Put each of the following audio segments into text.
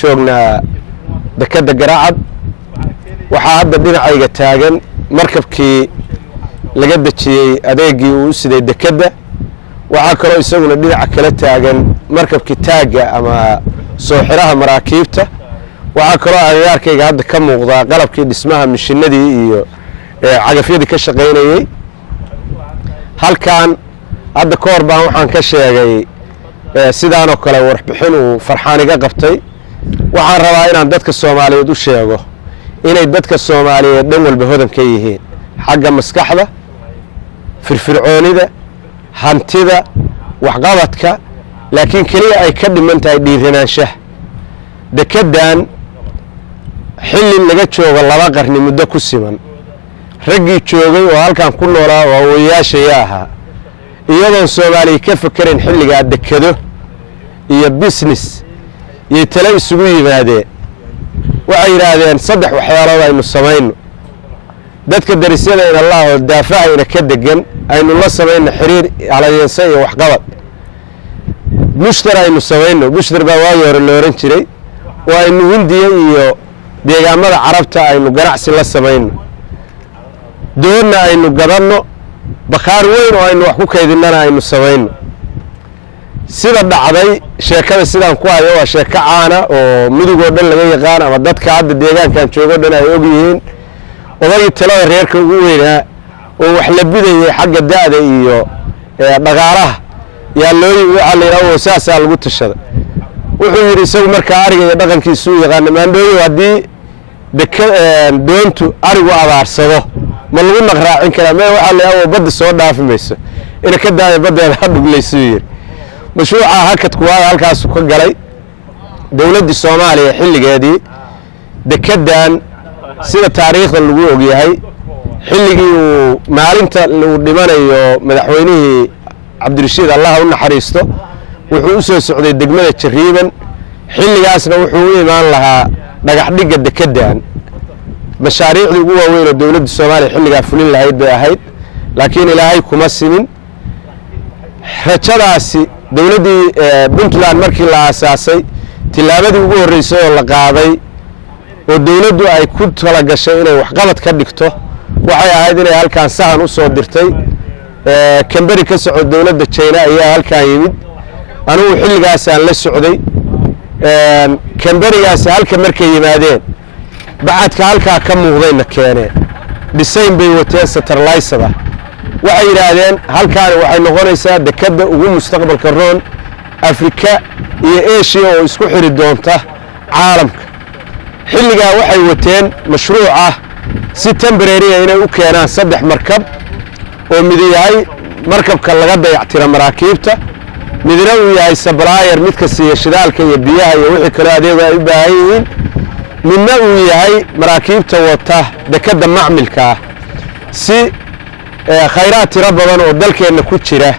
joognaa dekada Garaacad waxaa hadda dhinacayga taagan markabkii laga dajiyay adeegii uu siday dekada waxaa kaloo isaguna dhinaca kala taagan markabkii taaga ama soo xiraha maraakiibta waxaa kaloo agagaarkayga hadda ka muuqda qalabkii dhismaha mishinadii iyo cagafyadii ka shaqaynayay halkan hadda ka hor baan waxaan ka sheegay sidaan oo kale warbixin uu Farxaan iga qabtay waxaan rabaa inaan dadka Soomaaliyeed u sheego inay dadka Soomaaliyeed dhan walba hodan ka yihiin xagga maskaxda firfircoonida hantida waxqabadka laakiin kaliya ay ka dhiman tahay dhiiranaanshaha dekedan xilli laga joogo 2 qarni muddo ku siman raggii joogay oo halkan ku noolaa oo wayaashaya ahaa iyadoo Soomaaliya ka fakareen xilliga dekado iyo business iyo talo isugu yimaadeen waxay yiraahdeen 3 waxyaalood aynu sameeyno dadka darisyada in Allah oo daafacayna ka degan aynu la sameeyno xiriir calaayeensa iyo waxqabad mushtaraynu sameeyno mushtar baa waa yar looran jiray oo aynu Hindiya iyo deegaamada Carabta aynu ganacsi la sameeyno doona aynu gadanno bakhaar weyn oo aynu wax ku kaydinana aynu sameeyno sida dhacday sheekada sidaan ku hayo waa sheeko caana oo midowga dhan laga yaqaan ama dadka hadda deegaankan joogo dhan ay og yihiin odagii talada reerka ugu weynaa oo wax la bidayay xagga daada iyo dhaqaalaha yaa loo waxa la yiraahdo saasa lagu tashada wuxuu yiri isagu marka ariga iyo dhaqankiisu yaqaan maandooyo hadii doontu arigu abaarsado ma lagu naqraacin kara ma waxa la yiraahdo badda soo dhaafimayso in ka daaya badda haduglayso yiri mashruuca hakadku waa halkaas ka galay dawladda Soomaaliya xilligeedii dekedan sida taariikhda lagu og yahay xilligii uu maalinta uu dhimanayo madaxweynihii Cabdirashiid Allah u naxariisto wuxuu u soo socday degmada Jariiban xilligaasna wuxuu u imaan lahaa dhagax dhiga dekedan mashaariicdii ugu waaweyn ee dawladda Soomaaliya xilliga fulin lahayd bay ahayd laakiin Ilaahay kuma simin rajadaasi dawladdii Puntland markii la aasaasay tilaabadii ugu horeysay oo la qaaday oo dawladdu ay ku tala gashay inay waxqabad ka dhigto waxay ahayd inay halkaan sahan u soo dirtay kambari ka socod dawladda China ayaa halkaan yimid anigu xilligaas aan la socday kambarigaas halka markay yimaadeen bacadka halkaa ka muuqdayna keeneen design bay wateen satellite waxay yiraahdeen halkaan waxay noqonaysaa dekada ugu mustaqbalka roon Afrika iyo Asia oo isku xiri doonta caalamka xilliga waxay wateen mashruuc ah si temporary inay u keenaan 3 markab oo mid yahay markabka laga dayactiro maraakiibta midna uu yahay supplier midka siiya shidaalka iyo biyaha iyo wixii kale adeeg ay u baahan yihiin midna uu yahay maraakiibta wata dekada macmilka si khayraad tiro badan oo dalkeena ku jira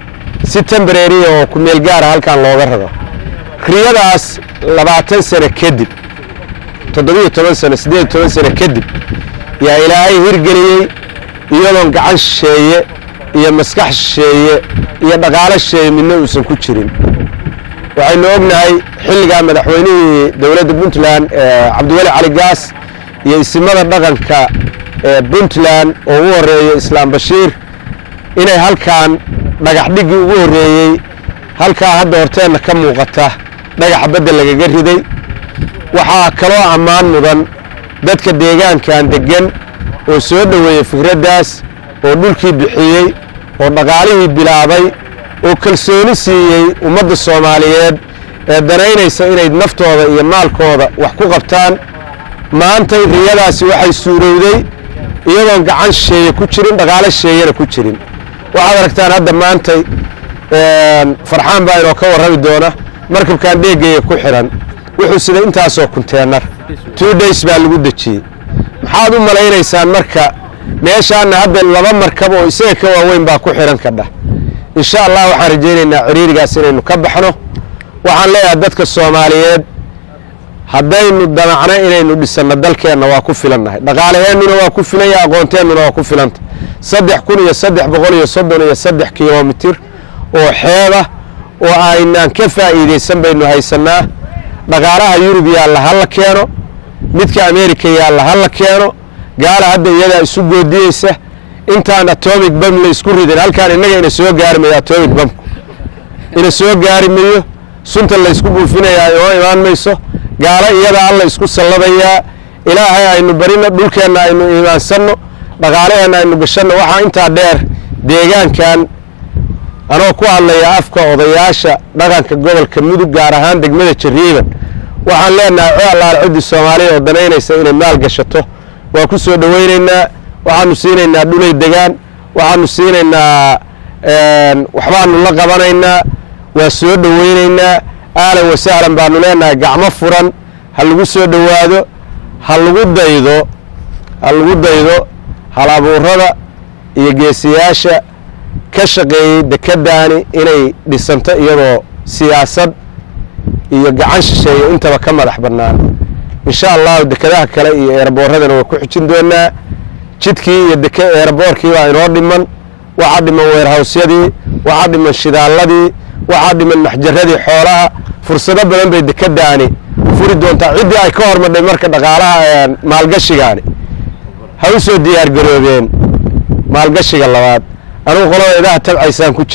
si temporary oo ku meel gaar ah halkan looga rado riyadaas 20 sano kadib 17 sano 18 sano kadib yaa Ilaahay hirgeliyay iyadoo gacan sheeye iyo maskax sheeye iyo dhaqaale sheeye midna uusan ku jirin waxaynu ognahay xilliga madaxweynihii dawladda Puntland Cabdiwali Cali Gaas iyo isimada dhaqanka Puntland oo u horeeyay Islaam Bashiir inay halkaan dhagax dhigi ugu horeeyay halka hadda horteena ka muuqata dhagax badda lagaga riday waxaa kaloo ammaan mudan dadka deegaankan degan oo soo dhaweeyay fikradaas oo dhulkii bixiyay oo dhaqaalihii bilaabay oo kalsooni siiyay ummadda Soomaaliyeed ee danaynaysa inay naftooda iyo maalkooda wax ku qabtaan maanta riyadaasi waxay suurowday iyadoo gacan sheeye ku jirin dhaqaale sheeyana ku jirin waxaad aragtaan hadda maanta Farxaan baa inoo ka warrami doona markabkan dheegaya ku xiran wuxuu sida intaas oo container 2 days baa lagu dajiyay maxaad u maleynaysaan marka meeshaan hadda 2 markab oo isaga ka waaweyn baa ku xiran kadha insha Allah waxaan rajaynaynaa ciriirigaas inaynu ka baxno waxaan leeyahay dadka Soomaaliyeed haddaynu damacna inaynu dhisano dalkeena waa ku filannahay dhaqaalaheennuna waa ku filan yahay aqoonteennuna waa ku filanta 3,333 kilomitir oo xeeba oo aynaan ka faa'iideysan baynu haysanaa dhaqaalaha yurub yaalla ha la keeno midka ameerika yaalla ha la keeno gaala hadda iyadaa isu goodiyeysa intaan atomic bam la isku ridin halkaan innaga ina soo gaari mayo atomic bamku ina soo gaari mayo sunta la isku buufinayaa inoo imaan mayso gaala iyadaa alla isku salladayaa ilaahay aynu barino dhulkeenna aynu iimaansanno dhaqaalaheenna aynu gashanno waxaa intaa dheer deegaankan anoo ku hadlaya afka odayaasha dhaqanka gobolka mudug gaar ahaan degmada Jariiban waxaan leenahay oo allaal ciddi Soomaaliya oo danaynaysa inay maal gashato waa ku soo dhaweynaynaa waxaanu siinaynaa dhulay degaan waxaanu siinaynaa waxbaanu la qabanaynaa waa soo dhaweynaynaa aalan wasahlan baanu leenahay gacmo furan ha lagu soo dhawaado ha lagu daydo hal abuurada iyo geesiyaasha ka shaqeeyay dekadaani inay dhisanto iyadoo siyaasad iyo gacan shisheeye intaba ka madax bannaan insha Allah dekadaha kale iyo airboorradana waa ku xijin doonaa jidkii iyo airboorkii waa inoo dhiman waxa dhiman warehouse-yadii waxa dhiman shidaaladii waxa dhiman maxjaradii xoolaha fursado badan bay dekadaani furi doontaa cidii ay ka hormadhay marka dhaqaalaha maalgashigaani ha u soo diyaar garoobeen maalgashiga labaad anigu qolada idaha tabcaysaan ku